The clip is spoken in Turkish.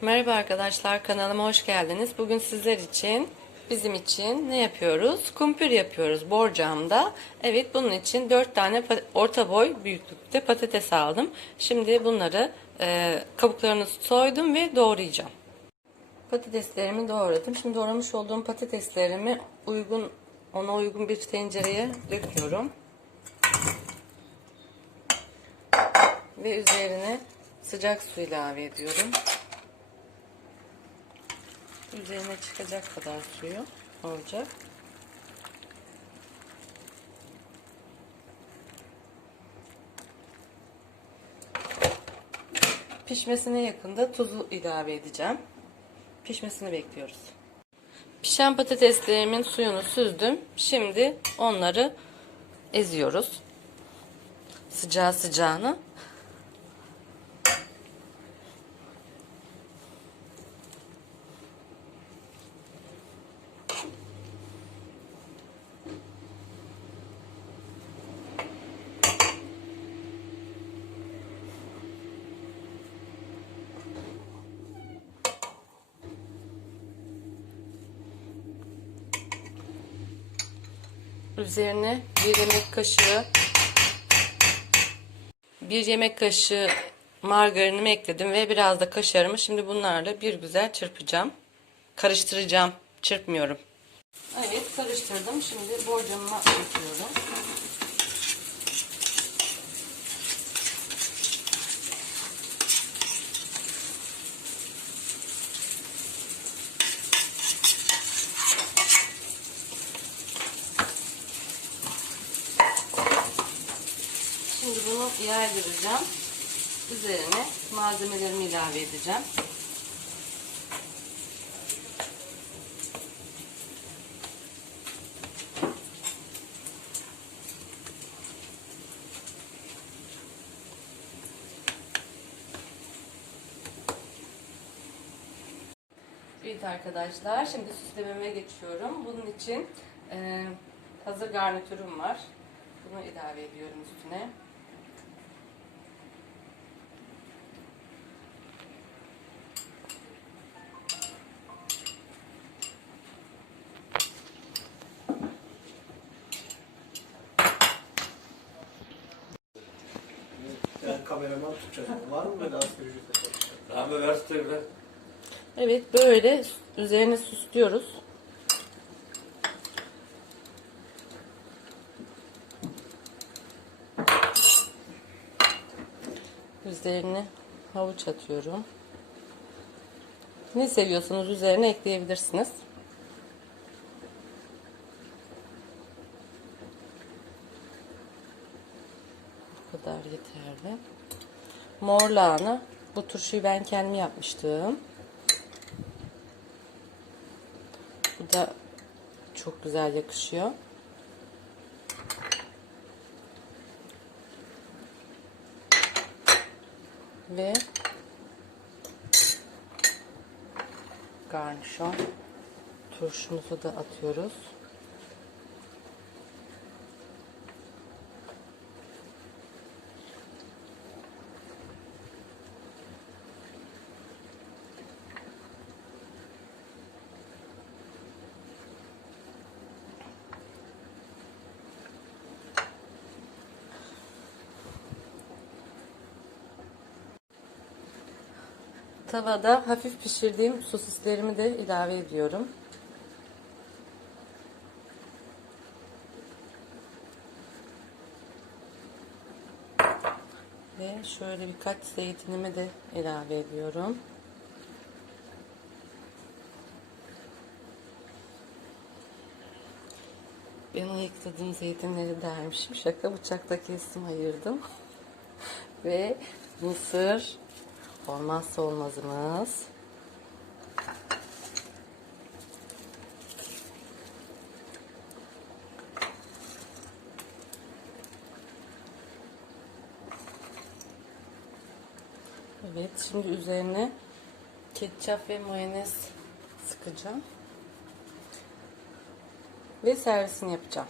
Merhaba arkadaşlar kanalıma hoş geldiniz. Bugün sizler için bizim için ne yapıyoruz? Kumpir yapıyoruz borcamda. Evet bunun için 4 tane orta boy büyüklükte patates aldım. Şimdi bunları e, kabuklarını soydum ve doğrayacağım. Patateslerimi doğradım. Şimdi doğramış olduğum patateslerimi uygun ona uygun bir tencereye döküyorum. Ve üzerine sıcak su ilave ediyorum. Üzerine çıkacak kadar suyu olacak. Pişmesine yakında tuzu ilave edeceğim. Pişmesini bekliyoruz. Pişen patateslerimin suyunu süzdüm. Şimdi onları eziyoruz. Sıcağı sıcağına. Üzerine bir yemek kaşığı bir yemek kaşığı margarinimi ekledim ve biraz da kaşarımı şimdi bunlarla bir güzel çırpacağım. Karıştıracağım. Çırpmıyorum. Evet karıştırdım. Şimdi borcamıma ekliyorum. Şimdi yaydıracağım. Üzerine malzemelerimi ilave edeceğim. Evet arkadaşlar şimdi süslememe geçiyorum. Bunun için e, hazır garnitürüm var. Bunu ilave ediyorum üstüne. Kameraman tutacağız. Var mı böyle asgari ücretle çalışan? Rahmi versin Evet böyle üzerine süslüyoruz. Üzerine havuç atıyorum. Ne seviyorsanız üzerine ekleyebilirsiniz. Bu kadar yeterli. Mor lahana. Bu turşuyu ben kendim yapmıştım. Bu da çok güzel yakışıyor. Ve garnişon turşumuzu da atıyoruz. Tavada hafif pişirdiğim sosislerimi de ilave ediyorum. Ve şöyle birkaç zeytinimi de ilave ediyorum. Ben ayıkladığım zeytinleri dermişim. Şaka bıçakla kestim ayırdım. Ve mısır olmazsa olmazımız. Evet şimdi üzerine ketçap ve mayonez sıkacağım. Ve servisini yapacağım.